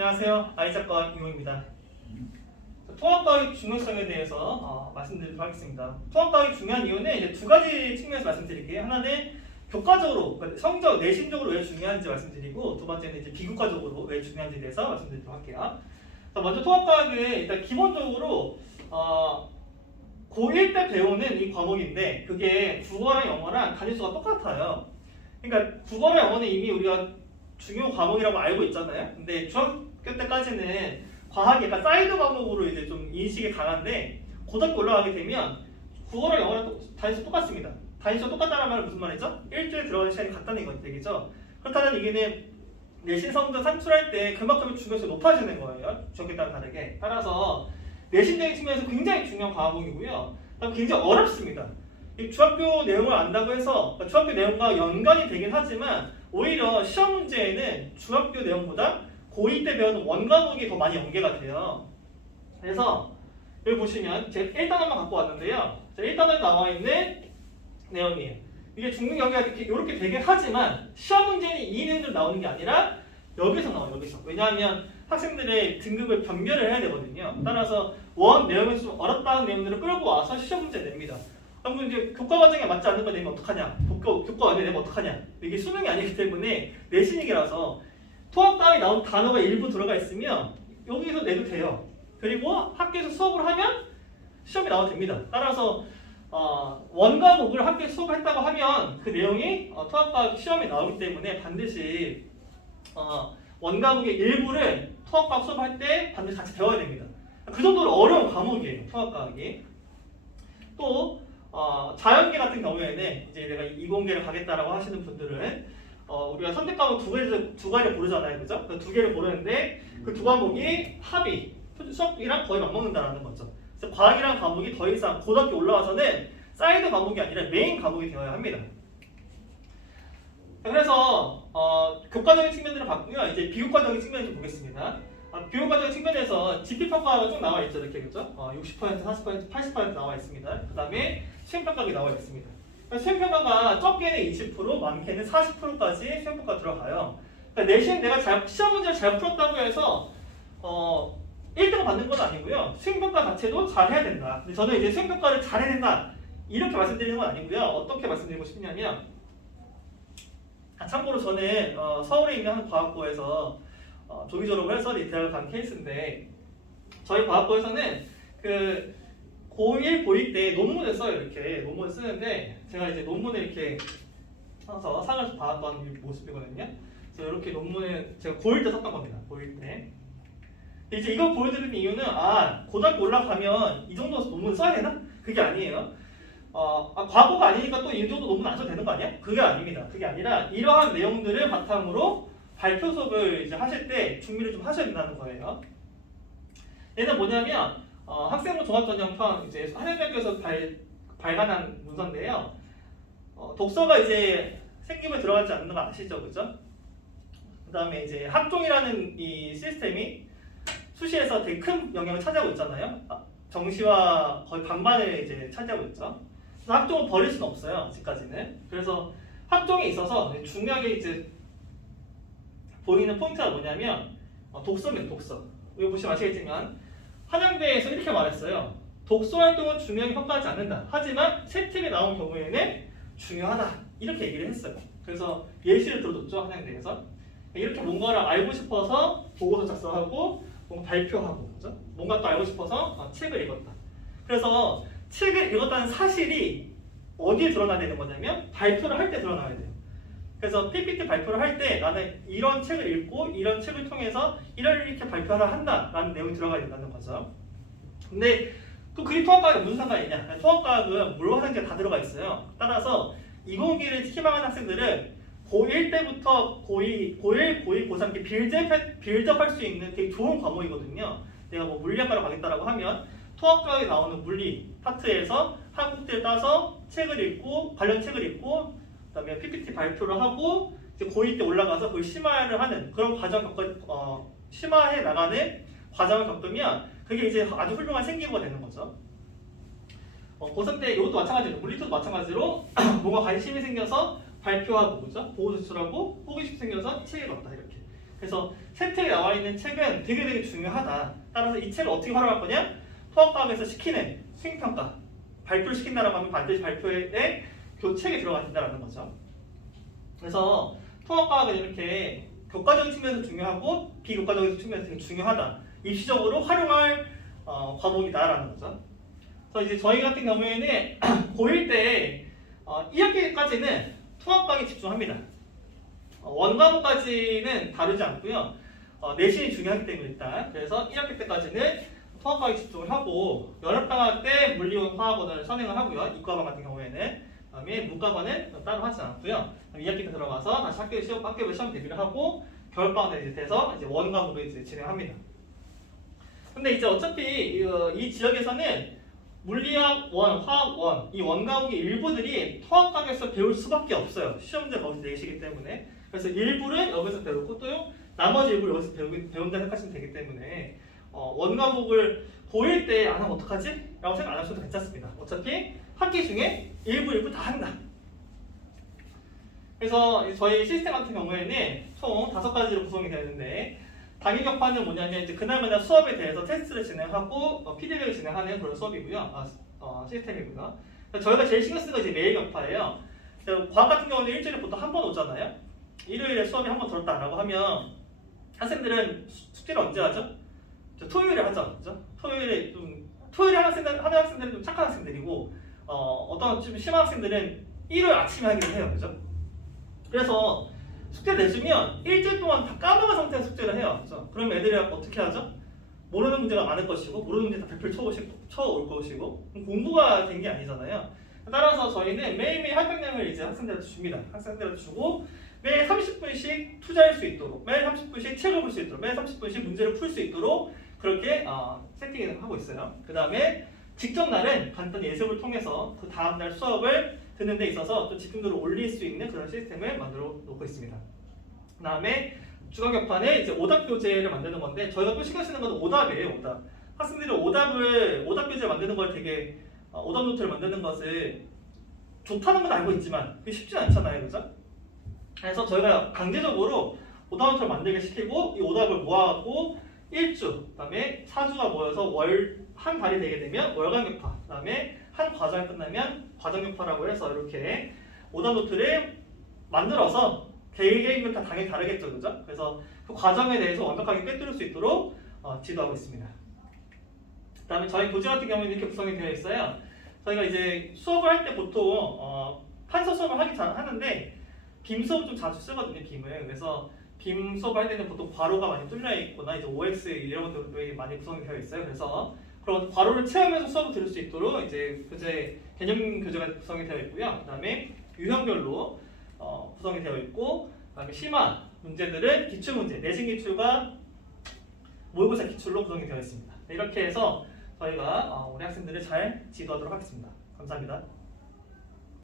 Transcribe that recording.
안녕하세요. 아이작과 이용입니다. 통합과학의 중요성에 대해서 말씀드리도록 하겠습니다. 통합과학이 중요한 이유는 이제 두 가지 측면에서 말씀드릴게요. 하나는 교과적으로, 성적, 내신적으로 왜 중요한지 말씀드리고, 두 번째는 이제 비교과적으로 왜 중요한지에 대해서 말씀드리도록 할게요. 먼저 통합과학은 일단 기본적으로 고1 때 배우는 이 과목인데, 그게 국어랑 영어랑 단위수가 똑같아요. 그러니까 국어랑 영어는 이미 우리가 중요 과목이라고 알고 있잖아요. 근데 중학교 때까지는 과학이 약간 사이드 과목으로 이제 좀 인식이 강한데, 고등학교 올라가게 되면 국어랑 영어랑 단위수 똑같습니다. 단위수가 똑같다는 말은 무슨 말이죠? 일주일에 들어가는 시간이 같다는 얘기죠. 그렇다면 이게는 내신 성적 산출할 때 그만큼 중요성이 높아지는 거예요. 중학교 때랑 다르게. 따라서 내신적인 측면에서 굉장히 중요한 과목이고요. 굉장히 어렵습니다. 이 중학교 내용을 안다고 해서 중학교 내용과 연관이 되긴 하지만 오히려 시험 문제에는 중학교 내용보다 고2 때 배우는 원과목이 더 많이 연계가 돼요. 그래서 여기 보시면 제가 1단원만 갖고 왔는데요. 1단원에 나와 있는 내용이에요. 이게 중등 연계가 이렇게 되긴 하지만 시험 문제는 이 내용들 나오는 게 아니라 여기서 나와요. 여기서. 왜냐하면 학생들의 등급을 변별을 해야 되거든요. 따라서 원 내용에서 좀 어렵다는 내용들을 끌고 와서 시험 문제 냅니다. 그럼 이제 교과 과정에 맞지 않는 거 내면 어떡하냐? 교과 과정에 내면 어떡하냐? 이게 수능이 아니기 때문에 내신이라서 통합과학에 나온 단어가 일부 들어가 있으면 여기서 내도 돼요. 그리고 학교에서 수업을 하면 시험이 나와도 됩니다. 따라서 원과목을 학교에서 수업했다고 하면 그 내용이 통합과학 시험에 나오기 때문에 반드시 원과목의 일부를 통합과학 수업할 때 반드시 같이 배워야 됩니다. 그 정도로 어려운 과목이에요. 통합과학이. 또 자연계 같은 경우에는 이제 내가 이공계를 가겠다라고 하시는 분들은 우리가 선택 과목 두 가지를 고르잖아요, 그죠? 그 두 개를 고르는데 그 두 과목이 합이 수학이랑 거의 맞먹는다라는 거죠. 그래서 과학이랑 과목이 더 이상 고등학교 올라와서는 사이드 과목이 아니라 메인 과목이 되어야 합니다. 그래서 교과적인 측면들을 봤고요. 이제 비교과적인 측면을 좀 보겠습니다. 비교과적인 측면에서 GP 평가가 좀 나와 있죠, 이렇게 그죠? 60%, 40%, 80% 나와 있습니다. 그 다음에 수행평가가 나와 있습니다. 수행평가가 적게는 20%, 많게는 40%까지 수행평가 들어가요. 그러니까 내신 내가 시험 문제를 잘 풀었다고 해서 1등 받는 건 아니고요. 수행평가 자체도 잘 해야 된다. 근데 저는 이제 수행평가를 잘 해야 된다 이렇게 말씀드리는 건 아니고요. 어떻게 말씀드리고 싶냐면, 참고로 저는 서울에 있는 한 과학고에서 조기 졸업을 해서 대학을 간 케이스인데, 저희 과학고에서는 그 고1, 고2 때 논문을 써요. 이렇게 논문을 쓰는데, 제가 이제 논문을 이렇게 써서 상을 받았던 모습이거든요. 그래서 이렇게 논문을 제가 고1 때 썼던 겁니다. 고1 때. 이제 이걸 보여드리는 이유는 고등학교 올라가면 이 정도 논문 써야 되나? 그게 아니에요. 과거가 아니니까 또 이 정도 논문 안 써도 되는 거 아니야? 그게 아닙니다. 그게 아니라 이러한 내용들을 바탕으로 발표 수업을 이제 하실 때 준비를 좀 하셔야 된다는 거예요. 얘는 뭐냐면 학생부 종합전형편 이제 한양대학교에서 발간한 문서인데요. 독서가 이제 생기부에 들어가지 않는 거 아시죠, 그죠? 그다음에 이제 학종이라는 이 시스템이 수시에서 되게 큰 영향을 차지하고 있잖아요. 정시와 거의 반반을 이제 차지하고 있죠. 그래서 학종을 버릴 수는 없어요, 아직까지는. 그래서 학종에 있어서 중요하게 이제 보이는 포인트가 뭐냐면 독서입니다. 독서. 이거 보시면 아시겠지만 한양대에서 이렇게 말했어요. 독서 활동은 중요하게 평가하지 않는다. 하지만 새 책에 나온 경우에는 중요하다. 이렇게 얘기를 했어요. 그래서 예시를 들어줬죠, 한양대에서. 이렇게 뭔가를 알고 싶어서 보고서 작성하고 뭔가 발표하고, 그죠? 뭔가 또 알고 싶어서 책을 읽었다. 그래서 책을 읽었다는 사실이 어디에 드러나야 되는 거냐면 발표를 할 때 드러나야 돼요. 그래서 PPT 발표를 할 때 나는 이런 책을 읽고 이런 책을 통해서 이렇게 발표를 한다라는 내용이 들어가야 된다는 거죠. 근데 또 그게 통합과학이 무슨 상관이 있냐? 통합과학은 물화생지가 다 들어가 있어요. 따라서 이공계를 희망하는 학생들은 고1 때부터 고1, 고2, 고3 이렇게 빌드업할 수 있는 되게 좋은 과목이거든요. 내가 뭐 물리학과로 가겠다라고 하면 통합과학에 나오는 물리 파트에서 한국대를 따서 책을 읽고 관련 책을 읽고 그다음에 PPT 발표를 하고 이제 고2 때 올라가서 그걸 심화를 하는 그런 과정 심화해 나가는 과정을 겪으면 그게 이제 아주 훌륭한 생기부가 되는 거죠. 고3 때 이것도 마찬가지로 물리도 마찬가지로 뭔가 관심이 생겨서 발표하고, 그죠? 보고 제출하고 호기심 생겨서 책 읽었다 이렇게. 그래서 세트에 나와 있는 책은 되게 중요하다. 따라서 이 책을 어떻게 활용할 거냐? 통합과학에서 시키는 수행평가 발표를 시킨다라고 하면 반드시 발표에 교책에 들어가 된다는 거죠. 그래서 통합과학은 이렇게 교과적인 측면에서 중요하고 비교과적인 측면에서 되게 중요하다. 입시적으로 활용할 과목이다라는 거죠. 그래서 이제 저희 같은 경우에는 고1 때 1학기까지는 통합과학에 집중합니다. 원과목까지는 다루지 않고요. 내신이 중요하기 때문에 일단 그래서 1학기 때까지는 통합과학에 집중을 하고 여름방학 때 물리원 화학원을 선행을 하고요. 이과반 같은 경우에는 그다음에 문과반은 따로 하지 않고요. 2학기 때 들어가서 다시 학교별 시험 대비를 하고 겨울방학 때 돼서 이제 원과목을 이제 진행합니다. 근데 이제 어차피 이 지역에서는 물리학 원, 화학 원, 이 원과목의 일부들이 통합과학에서 배울 수밖에 없어요. 시험 문제 거기서 내시기 때문에. 그래서 일부를 여기서 배우고 또 나머지 일부를 여기서 배운다 생각하시면 되기 때문에 원과목을 고1 때 안 하면 어떡하지? 라고 생각 안 하셔도 괜찮습니다. 어차피 학기 중에 일부 다 한다. 그래서 저희 시스템 같은 경우에는 총 5가지로 구성이 되어 있는데 단위 격파는 뭐냐면 이제 그날마다 수업에 대해서 테스트를 진행하고 피드백을 진행하는 그런 수업이고요. 시스템이고요. 저희가 제일 신경 쓰는 건 이제 매일 격파예요. 과학 같은 경우는 일주일에 보통 한 번 오잖아요. 일요일에 수업이 한 번 들었다라고 하면 학생들은 숙제를 언제 하죠? 토요일에 하죠. 그죠? 토요일에 하는 학생들은 좀 착한 학생들이고 어떤 좀 심한 학생들은 일요일 아침에 하기도 해요. 그죠? 그래서 숙제 내주면 일주일 동안 다 까먹은 상태에서 숙제를 해요. 그죠? 그럼 애들이 어떻게 하죠? 모르는 문제가 많을 것이고 모르는 문제 다 발표를 쳐올 것이고 공부가 된 게 아니잖아요. 따라서 저희는 매일매일 활동량을 이제 학생들한테 줍니다. 학생들한테 주고 매일 30분씩 투자할 수 있도록 매일 30분씩 책을 볼 수 있도록 매일 30분씩 문제를 풀 수 있도록 그렇게 세팅을 하고 있어요. 그 다음에 직전 날은 간단히 예습을 통해서 그 다음날 수업을 듣는 데 있어서 좀 집중도를 올릴 수 있는 그런 시스템을 만들어 놓고 있습니다. 그 다음에 주간격파는 이제 오답 교재를 만드는 건데 저희가 또 신경 쓰는 건 오답이에요. 오답. 학생들이 오답 교재를 만드는 걸 되게 오답 노트를 만드는 것을 좋다는 건 알고 있지만 그게 쉽지 않잖아요. 그죠? 그래서 저희가 강제적으로 오답 노트를 만들게 시키고 이 오답을 모아갖고 1주, 그 다음에 4주가 모여서 한 달이 되게 되면 월간격파, 그 다음에 한 과정이 끝나면 과정격파라고 해서 이렇게 오답 노트를 만들어서 개개인은 다 당연히 다르겠죠, 그죠? 그래서 그 과정에 대해서 완벽하게 꿰뚫을 수 있도록 지도하고 있습니다. 그 다음에 저희 교재 같은 경우는 이렇게 구성이 되어 있어요. 저희가 이제 수업을 할 때 보통 판서 수업을 하는데 빔 수업 좀 자주 쓰거든요, 빔을. 그래서 빔 수업을 할 때는 보통 괄호가 많이 뚫려 있거나 이제 OX 이런 것들이 많이 구성이 되어 있어요. 그래서 그런 괄호를 채우면서 수업을 들을 수 있도록 이제 개념 교재가 구성이 되어 있고요. 그다음에 유형별로 구성이 되어 있고, 그다음에 심화 문제들은 기출 문제, 내신 기출과 모의고사 기출로 구성이 되어 있습니다. 이렇게 해서 저희가 우리 학생들을 잘 지도하도록 하겠습니다. 감사합니다.